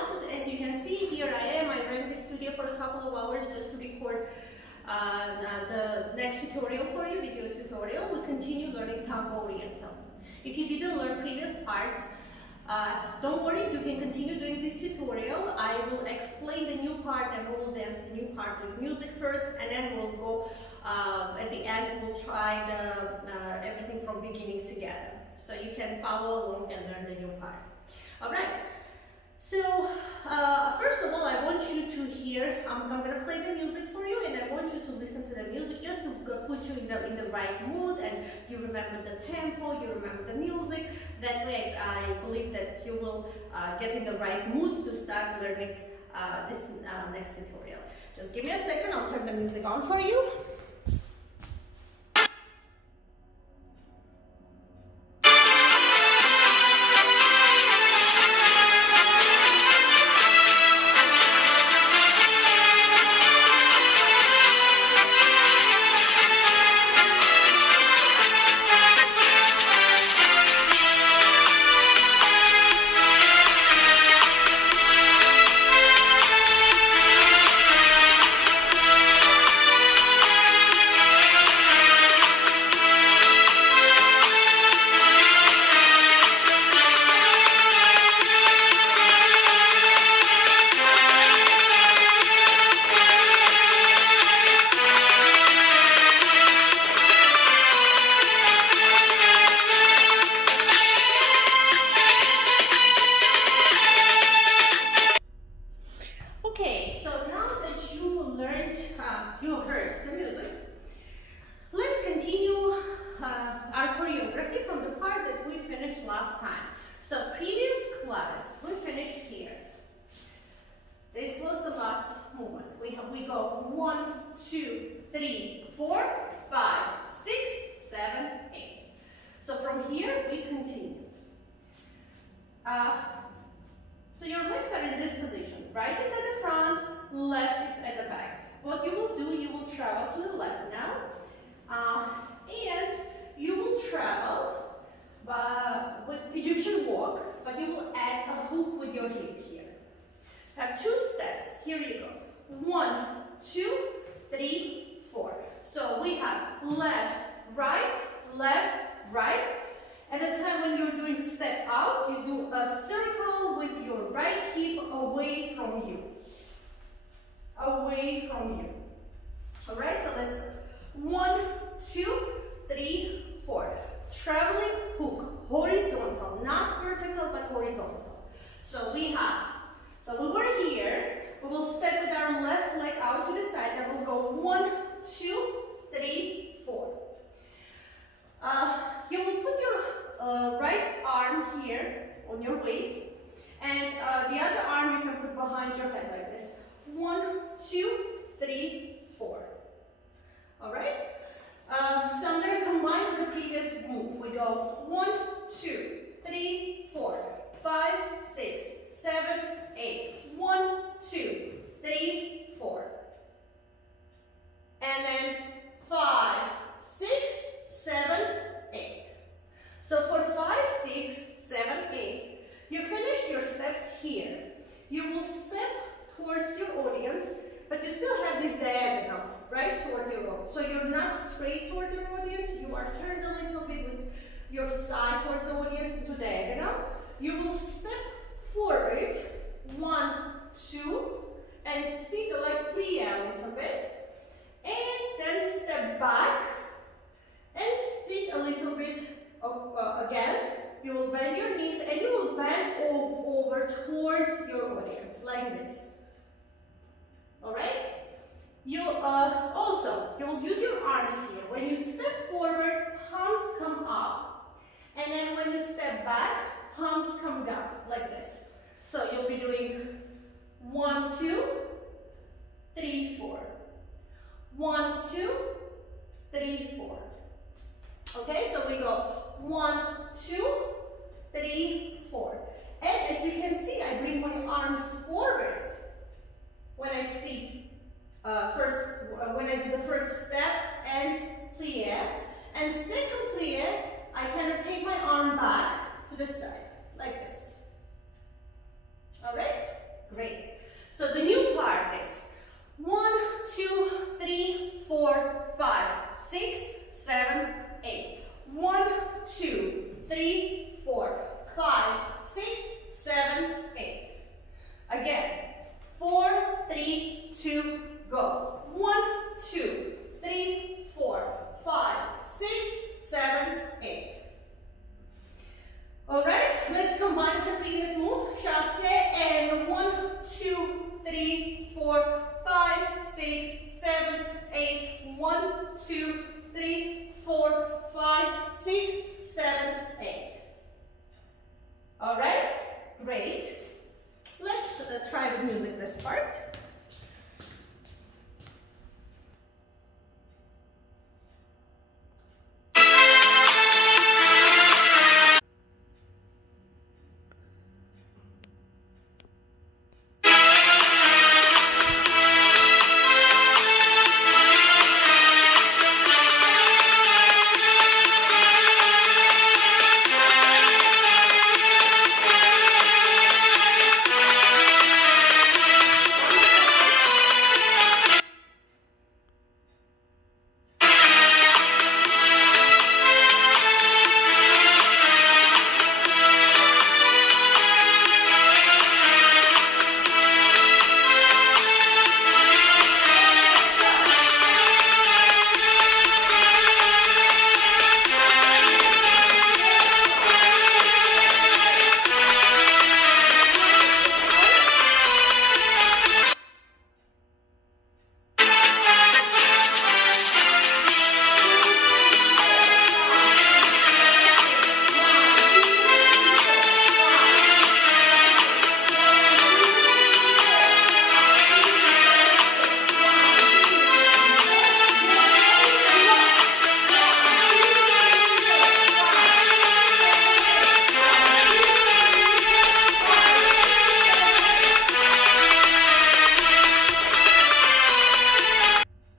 Bellydance. As you can see, here I am. I ran the studio for a couple of hours just to record the next tutorial for you, video tutorial. We continue learning Tango oriental. If you didn't learn previous parts, don't worry, you can continue doing this tutorial. I will explain the new part and we will dance the new part with music first, and then we'll go at the end, we'll try everything from beginning together. So you can follow along and learn the new part. Alright, so first of all, I want you to hear, I'm going to play the music for you, and I want you to listen to the music just to put you in the right mood, and you remember the tempo, you remember the music. That way I believe that you will get in the right mood to start learning this next tutorial. Just give me a second, I'll turn the music on for you. Okay, so now that you heard the music, let's continue our choreography from the part that we finished last time. So previous class, we finished here. This was the last movement. We go 1, 2, 3, 4, 5, 6, 7, 8. So from here, we continue. So your legs are in this position. Right is at the front, left is at the back. What you will do, you will travel to the left now. And you will travel with Egyptian walk, but you will add a hook with your hip here. Have 2 steps. Here you go. 1, 2, 3, 4. So we have left, right, left, right. At the time when you're doing step out, you do a circle with your right hip away from you. Away from you. Alright, so let's go. 1, 2, 3, 4. Traveling hook, horizontal, not vertical but horizontal. So we were here, we will step with our left leg out to the side, and we'll go 1, 2, 3, 4. You will put your right arm here on your waist, and the other arm you can put behind your head like this. 1, 2, 3, 4. Alright? So I'm going to combine with the previous move. We go 1, 2, 3, 4, 5, 6, 7, 8. 1, 2, 3, 4. And then 5, 6, 7, 8. So for 5, 6, 7, 8, you finish your steps here. You will step towards your audience, but you still have this diagonal, right, toward your audience. So you're not straight toward your audience, you are turned a little bit with your side towards the audience to diagonal. You will step forward, 1, 2, and sit like plie a little bit, and then step back and sit a little bit again. You will bend your knees and you will bend over towards your audience like this. Alright? You will use your arms here. When you step forward, palms come up, and then when you step back, palms come down like this. So you'll be doing 1, 2, 3, 4. 1, 2, 3, 4. Okay, so we go 1, 2, 3, 4. And as you can see, I bring my arms forward when I sit when I do the first step and plie. And second plie, I kind of take my arm back to the side, like this. Alright? Great. So the new part is 1, 2, 3, 4, 5, 6, 7, 8. 1, 2, 3, 4, 5, 6, 7, 8. Again. 4, 3, 2, go. 1, 2, 3, 4, 5, 6, 7, 8. All right, let's combine with the previous move. Chasse and 1, 2, 3, 4, 5, 6, 7, 8. 1, 2, 3, 4, 5, 6, 7, 8. All right, great. Let's try with music this part.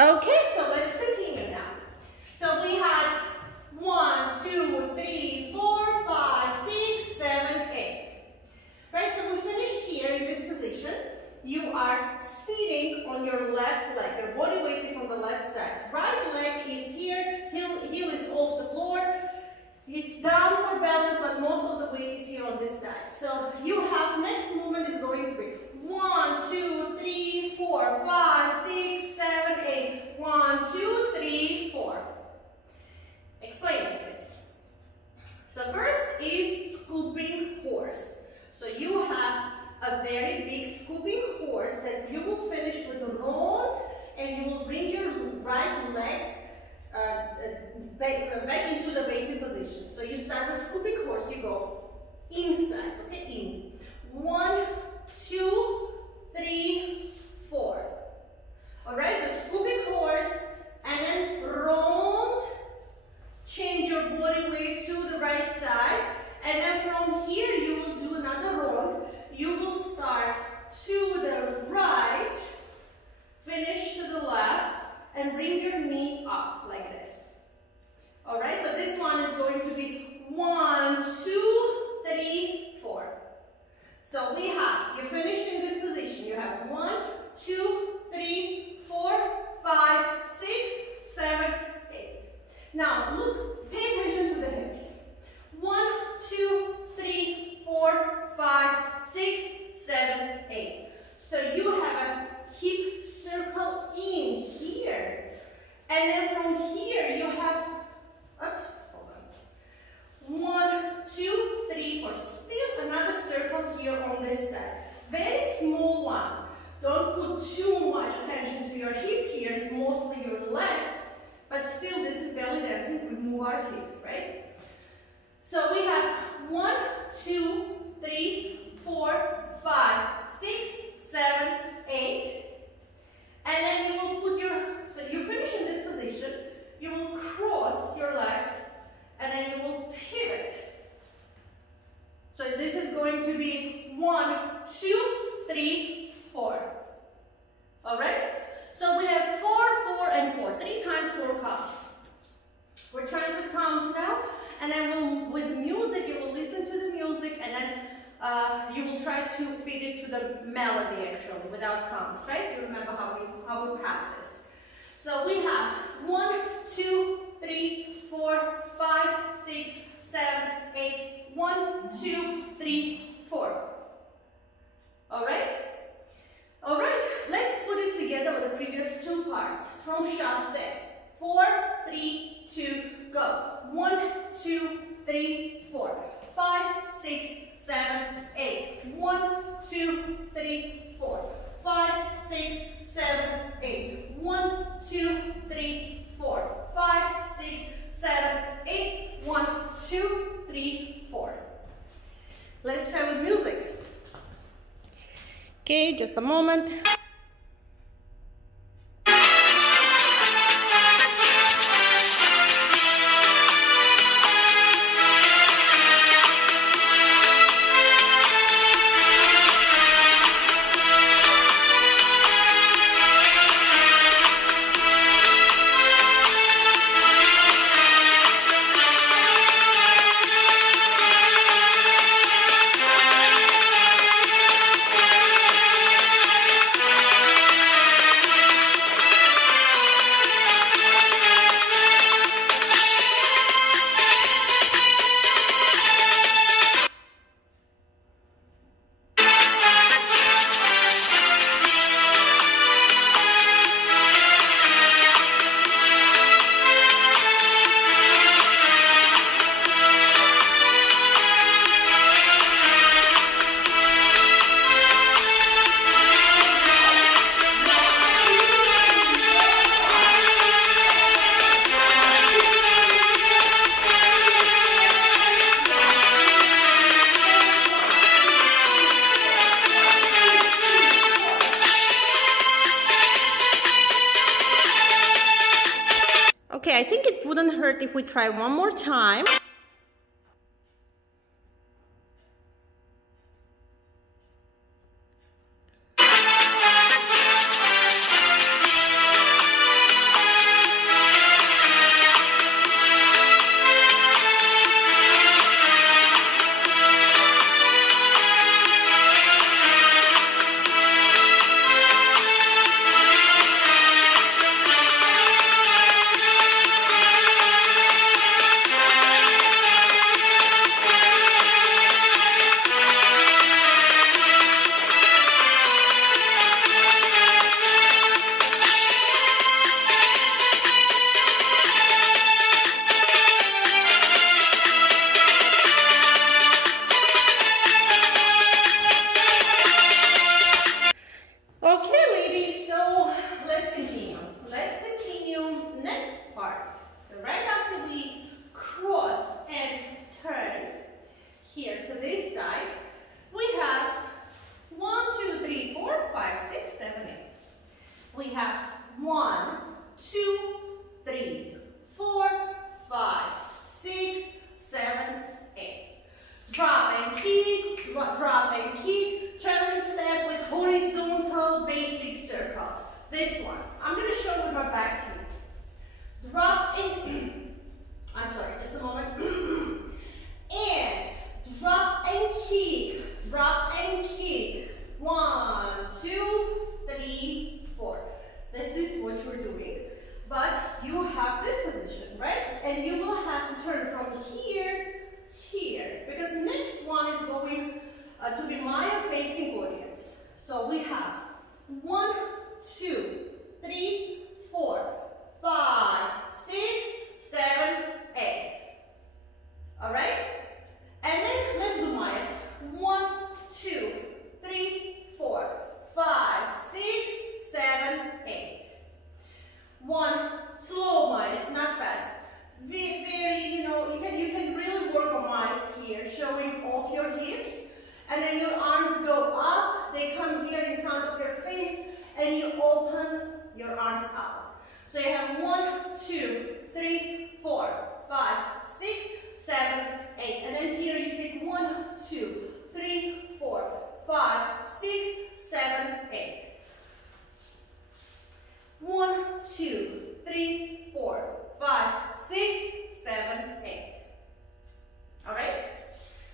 Okay, so let's continue now. So we had 1, 2, 3, 4, 5, 6, 7, 8. Right, so we finished here in this position. You are sitting on your left leg. Your body weight is on the left side. Right leg is here, heel is off the floor. It's down for balance, but most of the weight is here on this side. So you have, next movement is going to be 1, 2, 3, 4, 5, 6, 7, 8. 1, 2, 3, 4. Explain this. So first is scooping horse. So you have a very big scooping horse that you will finish with a rond, and you will bring your right leg back into the basic position. So you start with scooping horse, you go inside, okay, in. 1, 2, 3, 4. Alright, so scooping horse, and then rond, change your body weight to the right side, and then from here you will do another rond. You will start to the right, finish to the left, and bring your knee up like this. Alright, so this one is going to be 1, 2, 3, 4. So we have, you finished in this position, you have 1, 2, 3, 4, 5, 6, 7, 8. Now look, pay attention to the hips. 1, 2, 3, 4, 5, 6, 7, 8. So you have a hip circle in here. And then from here you have, oops, hold on. 1, 2, 3, 4. Still another circle here on this side. Very small one. Don't put too much attention to your hip here. It's mostly your leg. But still, this is belly dancing. We move our hips, right? So we have 1, 2, 3, 4, 5, 6, 7, 8. And then you will put your, so you finish in this position. You will cross your legs. And then you will pivot. So this is going to be 1, 2, 3, 4. Alright? So we have 4, 4, and 4. 3 times 4 counts. We're trying with counts now. And then with music, you will listen to the music, and then you will try to fit it to the melody actually, without counts, right? You remember how we practice. So we have 1, 2, 3, 4, 5, 6, 7, 8. 1, 2, 3, 4. All right? All right, let's put it together with the previous two parts. From chasse. 4, 3, 2, go. 1, 2, 3, 4. 5, 6, 7, 8. 1, 2, 3, 4. 5, 6, 7, 8. 1, 2, 3, 4. 5, 6, 7, 8. 1, 2, 3, 4. Let's try with music. Okay, just a moment. Okay, I think it wouldn't hurt if we try one more time. We have 1, 2, 3, 4, 5, 6, 7, 8. Drop and kick, drop and kick, traveling step with horizontal basic circle. This one. I'm going to show with my back to you. Drop in, I'm sorry, just a moment. And drop and kick, drop and kick. 1, 2, 3, 4. This is what you're doing. But you have this position, right? And you will have to turn from here, here. Because next one is going to be Maya facing audience. So we have 1, 2, 3, 4, 5, 6, 7, 8. Alright? And then let's do Mayas. 1, 2, 3, 4, 5, 6, 7, 8. 1, slow Mayas, not fast. Very, you know, you can really work on Mayas here, showing off your hips. And then your arms go up, they come here in front of your face, and you open your arms out. So you have 1, 2, 3, 4, 5, 6, 7, 8. And then here you take 1, 2, 3, 4, 5, 6, 7, 8. 1, 2, 3, 4, 5, 6, 7, 8. All right?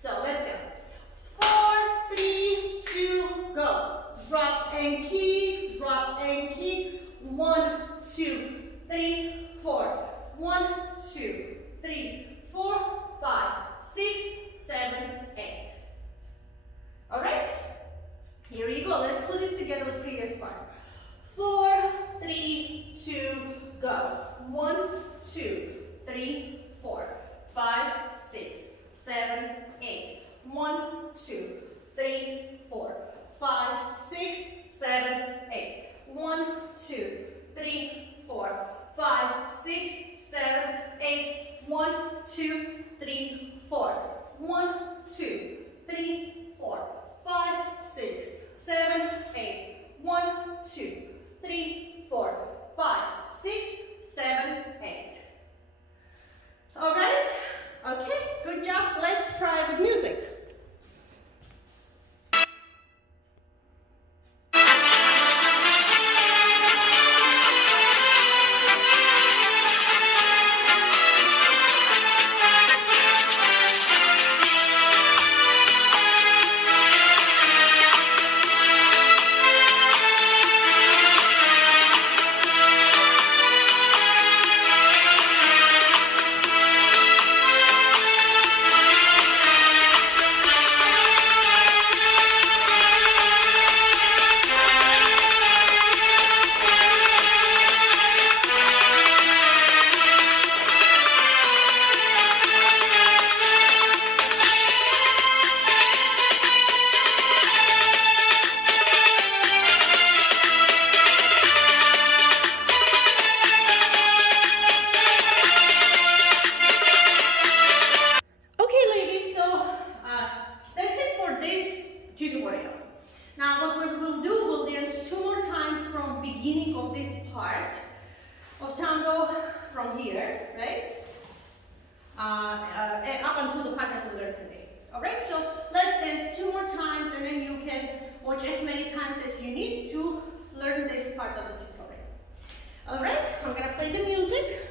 So let's go. 4, 3, 2, go. and kick, drop and kick. 1, 2, 3, 4. 1, 2, 3, 4, 5, 6, 7, 8. All right? Here you go. Let's put it together with previous part. 4, 3, 2, go. 1, 2, 3, 4, 5, 6, 7, 8. 1, 2, 3, 4, 5, 6, 7, 8. 1, 2, 3, 4, 5, 6, 7, 8. 1, 2, 3, 4. 1, 2, 3, 4, 5, 6, 7, 8. 1, 2, 3, 4, 5, 6, 7, 8. All right? Okay, good job. Let's try with music. Tutorial. Now what we'll do, we'll dance 2 more times from beginning of this part of tango from here, right? Up until the part that we learned today. Alright, so let's dance 2 more times and then you can watch as many times as you need to learn this part of the tutorial. Alright, I'm gonna play the music.